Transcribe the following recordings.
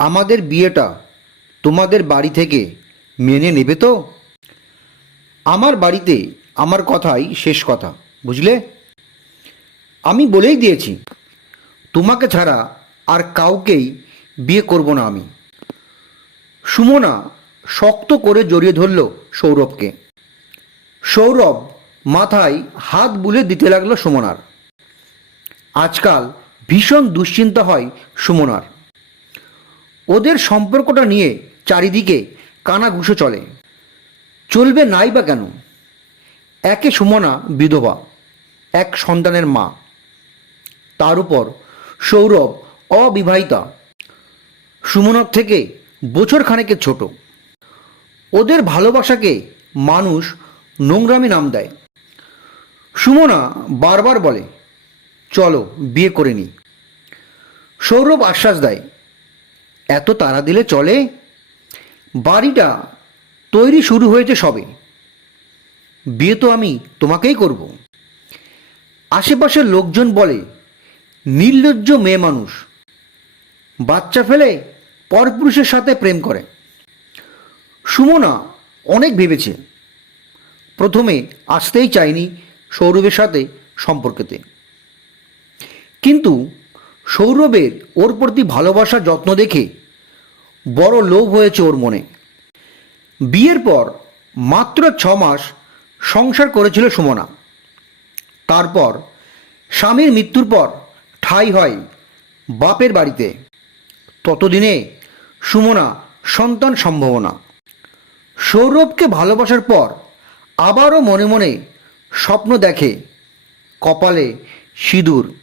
আমাদের বিয়েটা তোমাদের বাড়ি থেকে মেনে নেবে তো? আমার বাড়িতে আমার কথাই শেষ কথা, বুঝলে? আমি বলেই দিয়েছি, তোমাকে ছাড়া আর কাউকেই বিয়ে করব না আমি। সুমনা শক্ত করে জড়িয়ে ধরল সৌরভকে। সৌরভ মাথায় হাত বুলে দিতে লাগল সুমনার। আজকাল ভীষণ দুশ্চিন্তা হয় সুমনার। ওদের সম্পর্কটা নিয়ে চারিদিকে কানা কানাঘুষো চলে। চলবে নাই বা কেন? একে সুমনা বিধবা, এক সন্তানের মা। তার উপর সৌরভ অবিবাহিতা। সুমনার থেকে বছর খানেকের ছোট। ওদের ভালোবাসাকে মানুষ নোংরামি নাম দেয়। সুমনা বারবার বলে, চলো বিয়ে করে নি। সৌরভ আশ্বাস দেয় এত তাড়া দিলে চলে? বাড়িটা তৈরি শুরু হয়েছে সবে। বিয়ে তো আমি তোমাকেই করব। আশেপাশের লোকজন বলে, নির্লজ্জ মেয়ে মানুষ। বাচ্চা ফেলে পরপুরুষের সাথে প্রেম করে। সুমনা অনেক ভেবেছে। প্রথমে আসতেই চায়নি সৌরভের সাথে সম্পর্কেতে। কিন্তু সৌরভের ওর প্রতি ভালোবাসার যত্ন দেখে বড় লোভ হয়েছে ওর মনে। বিয়ের পর মাত্র ছ মাস সংসার করেছিল সুমনা। তারপর স্বামীর মৃত্যুর পর ঠাঁই হয় বাপের বাড়িতে। ততদিনে সুমনা সন্তান সম্ভাবনা। সৌরভকে ভালোবাসার পর আবারও মনে মনে স্বপ্ন দেখে কপালে সিঁদুর,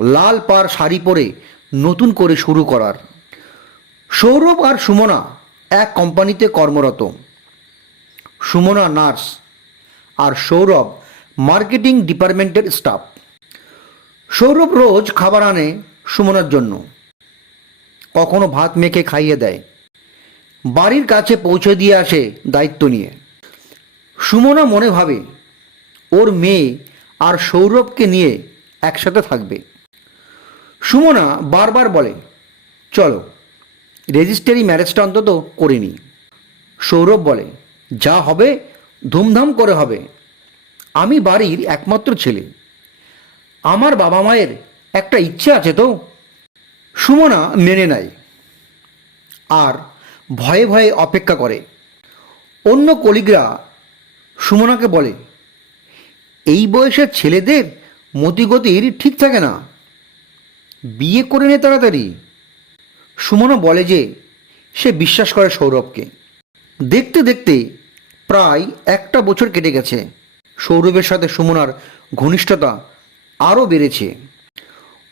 লাল পার শাড়ি পরে নতুন করে শুরু করার। সৌরভ আর সুমনা এক কোম্পানিতে কর্মরত। সুমনা নার্স আর সৌরভ মার্কেটিং ডিপার্টমেন্টের স্টাফ। সৌরভ রোজ খাবার আনে সুমনার জন্য। কখনো ভাত মেখে খাইয়ে দেয়। বাড়ির কাছে পৌঁছে দিয়ে আসে দায়িত্ব নিয়ে। সুমনা মনে ভাবে, ওর মেয়ে আর সৌরভকে নিয়ে একসাথে থাকবে। সুমনা বারবার বলে, চলো। রেজিস্ট্রারি ম্যারেজটা অন্তত করে নিই সৌরভ বলে, যা হবে, ধুমধাম করে হবে। আমি বাড়ির একমাত্র ছেলে। আমার বাবা মায়ের একটা ইচ্ছে আছে তো? সুমনা মেনে নেয় আর ভয়ে ভয়ে অপেক্ষা করে। অন্য কলিগরা সুমনাকে বলে, এই বয়সের ছেলেদের মতিগতির ঠিক থাকে না। বিয়ে করে নে তাড়াতাড়ি। সুমনা বলে যে সে বিশ্বাস করে সৌরভকে। দেখতে দেখতে প্রায় একটা বছর কেটে গেছে। সৌরভের সাথে সুমনার ঘনিষ্ঠতা আরও বেড়েছে।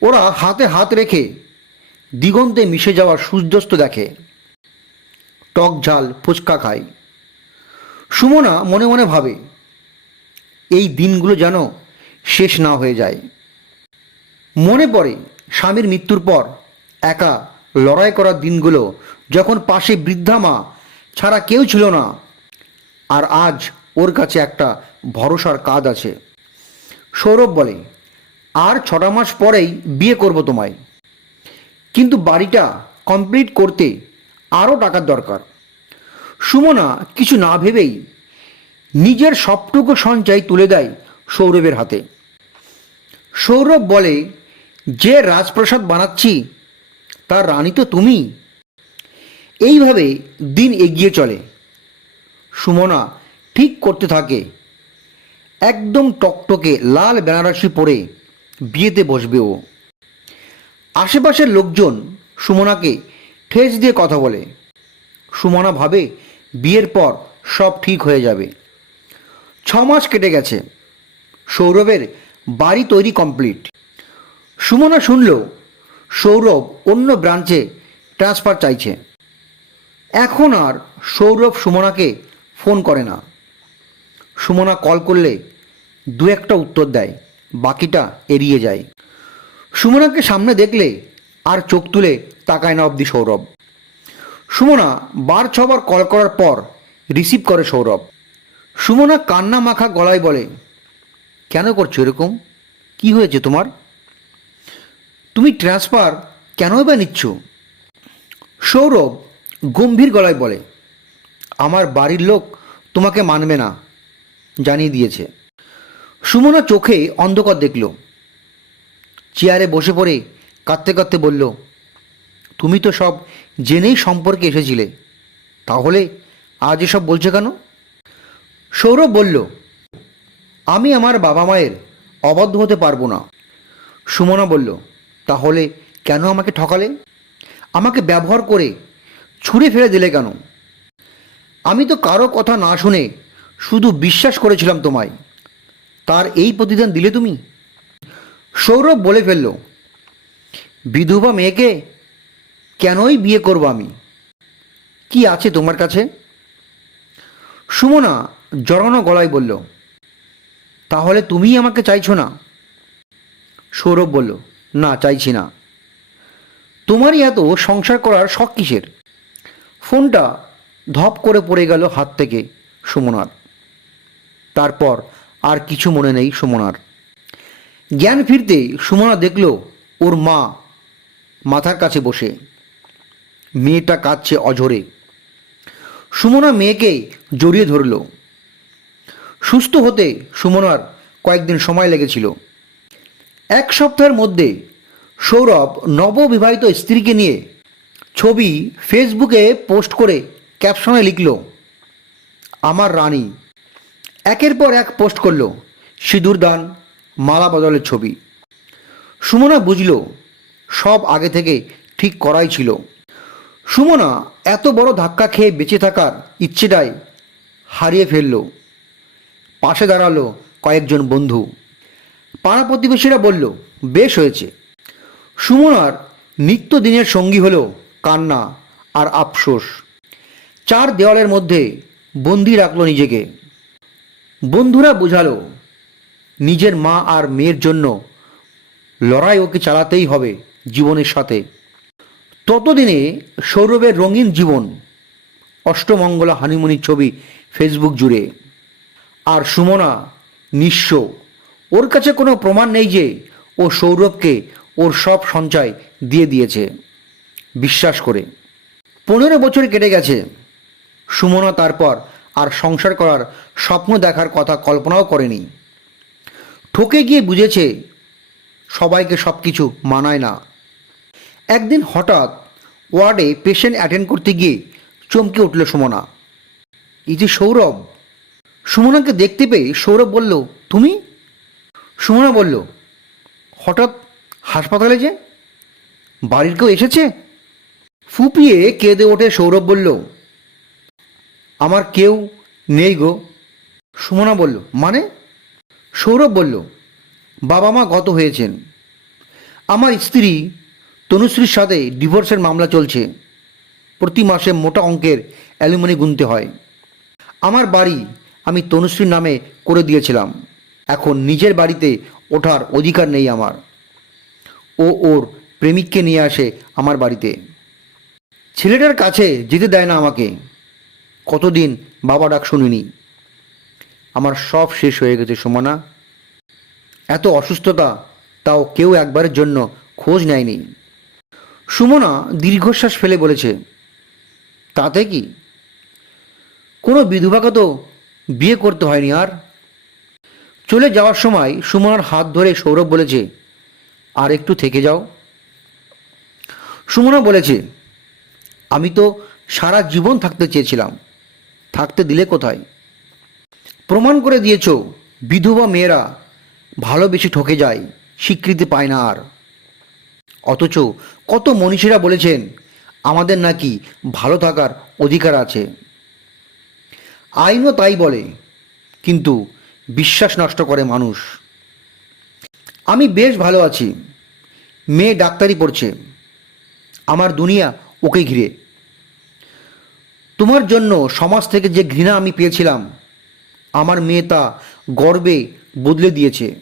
ওরা হাতে হাত রেখে দিগন্তে মিশে যাওয়ার সূর্যাস্ত দেখে। টক ঝাল ফুচকা খায়। সুমনা মনে মনে ভাবে, এই দিনগুলো যেন শেষ না হয়ে যায়। মনে পড়ে স্বামীর মৃত্যুর পর একা লড়াই করার দিনগুলো যখন পাশে বৃদ্ধা মা ছাড়া কেউ ছিল না, আর আজ ওর কাছে একটা ভরসার কাজ আছে। সৌরভ বলে, আর ছটা মাস পরেই বিয়ে করব তোমায়। কিন্তু বাড়িটা কমপ্লিট করতে আরও টাকার দরকার। সুমনা কিছু না ভেবেই নিজের সবটুকু সঞ্চয় তুলে দেয় সৌরভের হাতে। সৌরভ বলে, যে রাজপ্রাসাদ বানাচ্ছি তার রানী তো তুমি। এইভাবে দিন এগিয়ে চলে। সুমনা ঠিক করতে থাকে। একদম টকটকে লাল বেনারসি পরে বিয়েতে বসবে ও। আশেপাশের লোকজন সুমনাকে ঠেস দিয়ে কথা বলে। সুমনা ভাবে বিয়ের পর সব ঠিক হয়ে যাবে। ছ মাস কেটে গেছে। সৌরভের বাড়ি তৈরি কমপ্লিট। সুমনা শুনল সৌরভ অন্য ব্রাঞ্চে ট্রান্সফার চাইছে। এখন আর সৌরভ সুমনাকে ফোন করে না। সুমনা কল করলে দু একটা উত্তর দেয়, বাকিটা এড়িয়ে যায়। সুমনাকে সামনে দেখলে আর চোখ তুলে তাকায় না অবধি সৌরভ। সুমনা বার ছবার কল করার পর রিসিভ করে সৌরভ। সুমনা কান্না মাখা গলায় বলে, কেন করছ এরকম? কি হয়েছে তোমার? তুমি ট্রান্সফার কেন বা নিচ্ছ? সৌরভ গম্ভীর গলায় বলে, আমার বাড়ির লোক তোমাকে মানবে না জানিয়ে দিয়েছে। সুমনা চোখে অন্ধকার দেখল। চেয়ারে বসে পড়ে কাঁদতে কাঁদতে বলল, তুমি তো সব জেনেই সম্পর্কে এসেছিলে, তাহলে আজ এসব বলছে কেন? সৌরভ বলল, আমি আমার বাবা মায়ের অবাধ্য হতে পারব না সুমনা বলল তাহলে কেন আমাকে ঠকালে? আমাকে ব্যবহার করে ছুঁড়ে ফেলে দিলে কেন? আমি তো কারও কথা না শুনে শুধু বিশ্বাস করেছিলাম তোমায়। তার এই প্রতিদান দিলে তুমি? সৌরভ বলে ফেলল, বিধবা মেয়েকে কেনই বিয়ে করব আমি? কি আছে তোমার কাছে? সুমনা জড়ানো গলায় বলল, তাহলে তুমিই আমাকে চাইছো না? সৌরভ বলল না, চাইছি না। তোমারই এত সংসার করার শখ কিসের? ফোনটা ধপ করে পড়ে গেল হাত থেকে সুমনার। তারপর আর কিছু মনে নেই সুমনার। জ্ঞান ফিরতে সুমনা দেখল ওর মা মাথার কাছে বসে। মেয়েটা কাঁদছে অঝরে। সুমনা মেয়েকে জড়িয়ে ধরল। সুস্থ হতে সুমনার কয়েকদিন সময় লেগেছিল। এক সপ্তাহের মধ্যে সৌরভ নববিবাহিত স্ত্রীকে নিয়ে ছবি ফেসবুকে পোস্ট করে ক্যাপশনে লিখল, আমার রানী। একের পর এক পোস্ট করল সিঁদুর দান, মালা বদলের ছবি। সুমনা বুঝল সব আগে থেকে ঠিক করাই ছিল। সুমনা এত বড় ধাক্কা খেয়ে বেঁচে থাকার ইচ্ছেটাই হারিয়ে ফেলল। পাশে দাঁড়াল কয়েকজন বন্ধু। পাড়া প্রতিবেশীরা বলল, বেশ হয়েছে। সুমনার নিত্যদিনের সঙ্গী হলো কান্না আর আফসোস। চার দেওয়ালের মধ্যে বন্দি রাখল নিজেকে। বন্ধুরা বোঝালো, নিজের মা আর মেয়ের জন্য লড়াই ওকে চালাতেই হবে জীবনের সাথে। ততদিনে সৌরভের রঙিন জীবন, অষ্টমঙ্গলা হানিমুনির ছবি ফেসবুক জুড়ে। আর সুমনা নিঃস্ব ওর কাছে কোনো প্রমাণ নেই যে ও সৌরভকে ওর সব সঞ্চয় দিয়ে দিয়েছে। বিশ্বাস করে। পনেরো বছর কেটে গেছে। সুমনা তারপর আর সংসার করার স্বপ্ন দেখার কথা কল্পনাও করেনি। ঠকে গিয়ে বুঝেছে সবাইকে সব কিছু মানায় না। একদিন হঠাৎ ওয়ার্ডে পেশেন্ট অ্যাটেন্ড করতে গিয়ে চমকে উঠল সুমনা। যে সৌরভ? সুমনাকে দেখতে পেয়ে সৌরভ বলল, তুমি? সুমনা বলল, হঠাৎ হাসপাতালে যে? বাড়ির কেউ এসেছে? ফুপিয়ে কেঁদে ওঠে সৌরভ বলল, আমার কেউ নেই গো। সুমনা বলল মানে? সৌরভ বলল, বাবা মা গত হয়েছেন। আমার স্ত্রী তনুশ্রীর সাথে ডিভোর্সের মামলা চলছে। প্রতি মাসে মোটা অঙ্কের অ্যালুমিনি গুনতে হয়। আমার বাড়ি আমি তনুশ্রীর নামে করে দিয়েছিলাম। এখন নিজের বাড়িতে ওঠার অধিকার নেই আমার। ও ওর প্রেমিককে নিয়ে আসে আমার বাড়িতে। ছেলেটার কাছে যেতে দেয় না আমাকে। কতদিন বাবা ডাক শুনিনি। আমার সব শেষ হয়ে গেছে সমানা। এত অসুস্থতা তাও কেউ একবারের জন্য খোঁজ নেয়নি। সুমনা দীর্ঘশ্বাস ফেলে বলেছে, তাতে কি? কোনো বিধবাকে তো বিয়ে করতে হয়নি আর? চলে যাওয়ার সময় সুমনার হাত ধরে সৌরভ বলেছে, আর একটু থেকে যাও। সুমনা বলেছে, আমি তো সারা জীবন থাকতে চেয়েছিলাম। থাকতে দিলে কোথায়? প্রমাণ করে দিয়েছ, বিধবা মেয়েরা ভালোবেসে ঠকে যায়, স্বীকৃতি পায় না আর। অথচ কত মনীষীরা বলেছেন, আমাদের নাকি ভালো থাকার অধিকার আছে। আইনও তাই বলে, কিন্তু বিশ্বাস নষ্ট করে মানুষ। আমি বেশ ভালো আছি। মেয়ে ডাক্তারি পড়ছে। আমার দুনিয়া ওকে ঘিরে। তোমার জন্য সমাজ থেকে যে ঘৃণা আমি পেয়েছিলাম, আমার মেয়ে তা গর্বে বদলে দিয়েছে।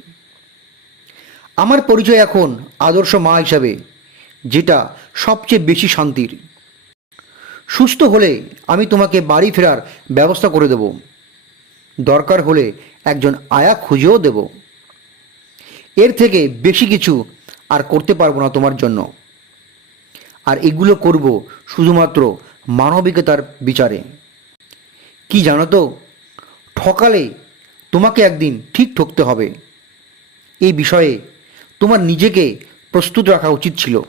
আমার পরিচয় এখন আদর্শ মা হিসাবে, যেটা সবচেয়ে বেশি শান্তির। সুস্থ হলে আমি তোমাকে বাড়ি ফেরার ব্যবস্থা করে দেব। দরকার হলে একজন আয়া খুঁজেও দেব। এর থেকে বেশি কিছু আর করতে পারব না তোমার জন্য। আর এগুলো করব শুধুমাত্র মানবিকতার বিচারে। কি জানো তো? ঠকালে তোমাকে একদিন ঠিক ঠকতে হবে। এই বিষয়ে তোমার নিজেকে প্রস্তুত রাখা উচিত ছিল।